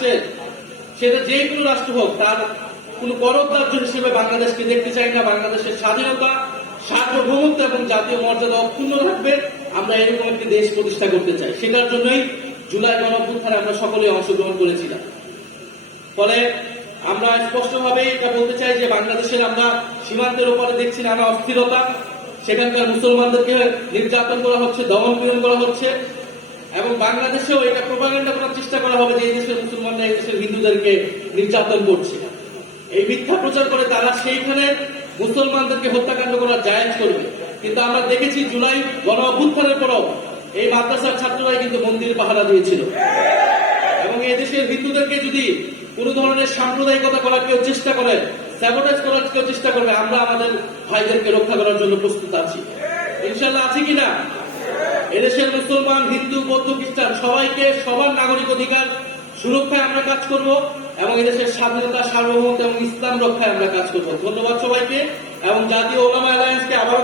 রাষ্ট্রের, সেটা যে কোনো রাষ্ট্র হোক, তার কোন করদার্য হিসেবে বাংলাদেশকে দেখতে চাই না। বাংলাদেশের স্বাধীনতা, সার্বভৌমত্ব এবং জাতীয় মর্যাদা অক্ষুণ্ণ থাকবে। আমরা এরকম একটি দেশ প্রতিষ্ঠা করতে চাই। সেটার জন্যই জুলাই গণঅভ্যুত্থানে আমরা সকলে অংশগ্রহণ করেছিলাম। ফলে আমরা স্পষ্টভাবে এটা বলতে চাই যে বাংলাদেশের আমরা সীমান্তের উপরে দেখছি নানা অস্থিরতা, সেখানকার মুসলমানদেরকে নির্যাতন করা হচ্ছে, দমন পীড়ন করা হচ্ছে, এবং বাংলাদেশেও এটা প্রোপাগান্ডা করার চেষ্টা করা হবে যে এই দেশের মুসলমানরা এই দেশের হিন্দুদেরকে নির্যাতন করছে। এই মিথ্যা প্রচার করে তারা সেইখানে মুসলমানদেরকে হত্যাকাণ্ড করার জায়েজ করবে। কিন্তু আমরা দেখেছি জুলাই গণঅভ্যুত্থানের পরও এই মাদ্রাসার ছাত্ররাই কিন্তু মন্দির পাহারা দিয়েছিল, এবং এই দেশের হিন্দুদেরকে যদি কোন ধরনের সাম্প্রদায়িকতা করার কেউ চেষ্টা করে, স্যাবোটেজ করার কেউ চেষ্টা করবে, আমরা আমাদের ভাইদেরকে রক্ষা করার জন্য প্রস্তুত আছি। ইনশাল্লাহ আছি কিনা? এদেশের মুসলমান, হিন্দু, বৌদ্ধ, খ্রিস্টান সবাইকে সবার নাগরিক অধিকার সুরক্ষায় আমরা কাজ করব, এবং এদেশের স্বাধীনতা, সার্বভৌমত্ব এবং ইসলাম রক্ষায় আমরা কাজ করব। ধন্যবাদ সবাইকে, এবং জাতীয় ওলামা অ্যালায়েন্সকে আবারও